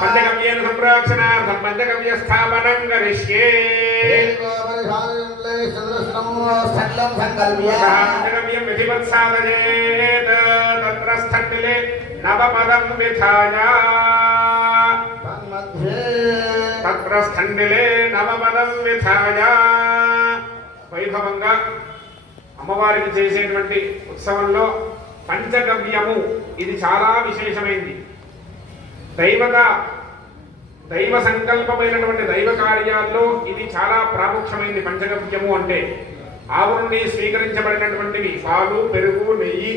पंचगव्येन संप्रोक्षणार्थं पंचगव्यस्थापनं करिष्ये। पंचगव्यं विधिवत्साधयेत् तत्र स्थण्डिले नवपदं विधाय तत्र स्थण्डिले नवपदं विधाय వైభవంగా అమ్మవారికి చేసేటువంటి ఉత్సవంలో పంచగవ్యము ఇది చాలా విశేషమైంది. దైవ సంకల్పమైనటువంటి దైవ కార్యాల్లో ఇది చాలా ప్రాముఖ్యమైనది. పంచగవ్యము అంటే ఆవు నుండి స్వీకరించబడినటువంటివి పాలు, పెరుగు, నెయ్యి,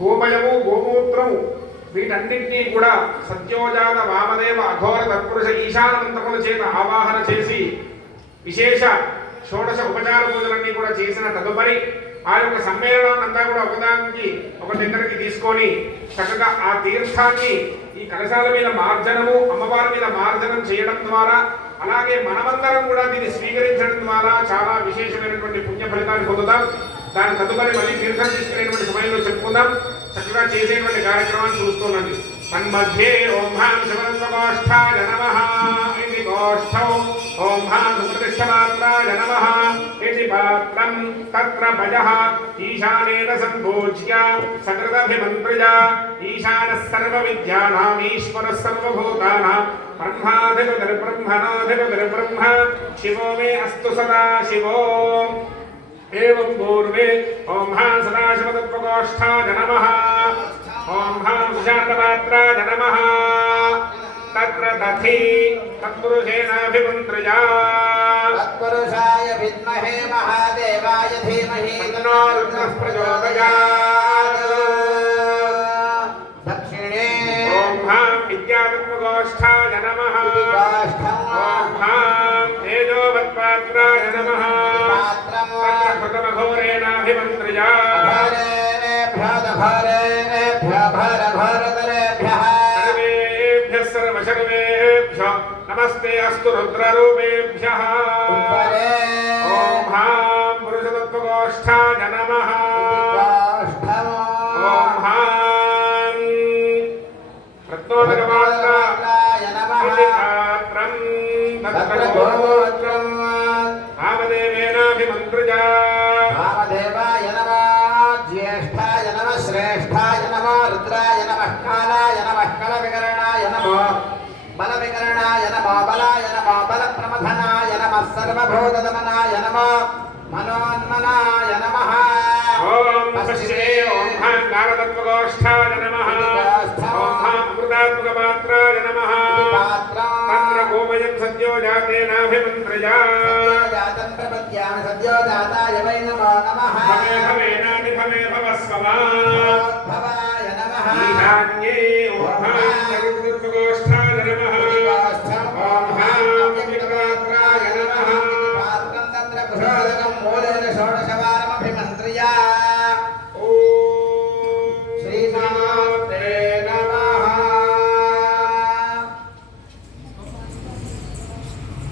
గోమయము, గోమూత్రము వీటన్నింటినీ కూడా సత్యోజాత వామదేవ అఘోర తత్పురుష ఈశాన మంత్రముల చేత ఆవాహన చేసి విశేష షోడశ ఉపచార పూజలన్నీ కూడా చేసిన తదుపరి ఆ యొక్క సమ్మేళనాన్ని అంతా కూడా ఒకదానికి ఒక దగ్గరికి తీసుకొని చక్కగా ఆ తీర్థాన్ని ఈ కలశాల మీద మార్జనము, అమ్మవారి మీద మార్జనం చేయడం ద్వారా అలాగే మనమందరం కూడా దీన్ని స్వీకరించడం ద్వారా చాలా విశేషమైనటువంటి పుణ్య ఫలితాన్ని పొందుతాం. దాని తదుపరి మళ్ళీ తీర్థం తీసుకునేటువంటి సమయంలో చెప్పుకుందాం. చక్కగా చేసేటువంటి కార్యక్రమాన్ని చూస్తూనండి. తన్మధ్యే ఓం హ్రాం శివత్వగోష్ఠాయ నమః ఇది గోష్ఠౌ, ఓం హ్రాం సుప్రతిష్ఠమాత్రాయ నమః ఇది పాత్రం, తత్ర భజః ఈశానేన సంపూజ్య సకృదభిమంత్రియ ఈశానః సర్వవిద్యానాం ఈశ్వరః సర్వభూతానాం బ్రహ్మాధిపతిర్బ్రహ్మణోధిపతిర్బ్రహ్మ శివో మే అస్తు సదా శివో. एवं पूर्वे ओम हां सदाशिवतत्त्वगोष्ठाय नमः, ओम हां सुशान्तपात्राय नमः, तत्र दधि तत्पुरुषेणाभिमन्त्र्या तत्पुरुषाय विद्महे महादेवाय धीमहि तन्नो रुद्रः प्रचोदयात्. दक्षिणे ओम हां विद्यातत्त्वगोष्ठाय नमः, ओम हां तेजोवत्पात्राय नमः, घोरेणाभिमन्त्र्या सर्वेभ्यः सर्वशर्वेभ्यः नमस्ते अस्तु रुद्ररूपेभ्यः. ओम हां पुरुषतत्त्वगोष्ठाय नमः, ओम हां रत्नोदकपात्राय नमः, वामदेवेनाभिमन्त्र्या वामदेवाय नमः, ज्येष्ठाय नमः, श्रेष्ठाय नमः, रुद्राय नमः, कालाय नमः, कलविकरणाय नमः, बलविकरणाय नमः, बलाय नमः, बलप्रमथनाय नमः, సర్వభూతదమనాయ నమః మనోన్మనాయ నమః ఓం పశ్చిమే ఓం కాలతత్వగోష్ఠాయ నమః ఓం అమృతాత్మకపాత్రాయ నమః తత్ర గోమయం సద్యో జాతేనాభిమంత్రయా జాతం ప్రపద్యామి సద్యో జాతాయ వై నమో నమః భవే భవేనాని భవే భవస్వమా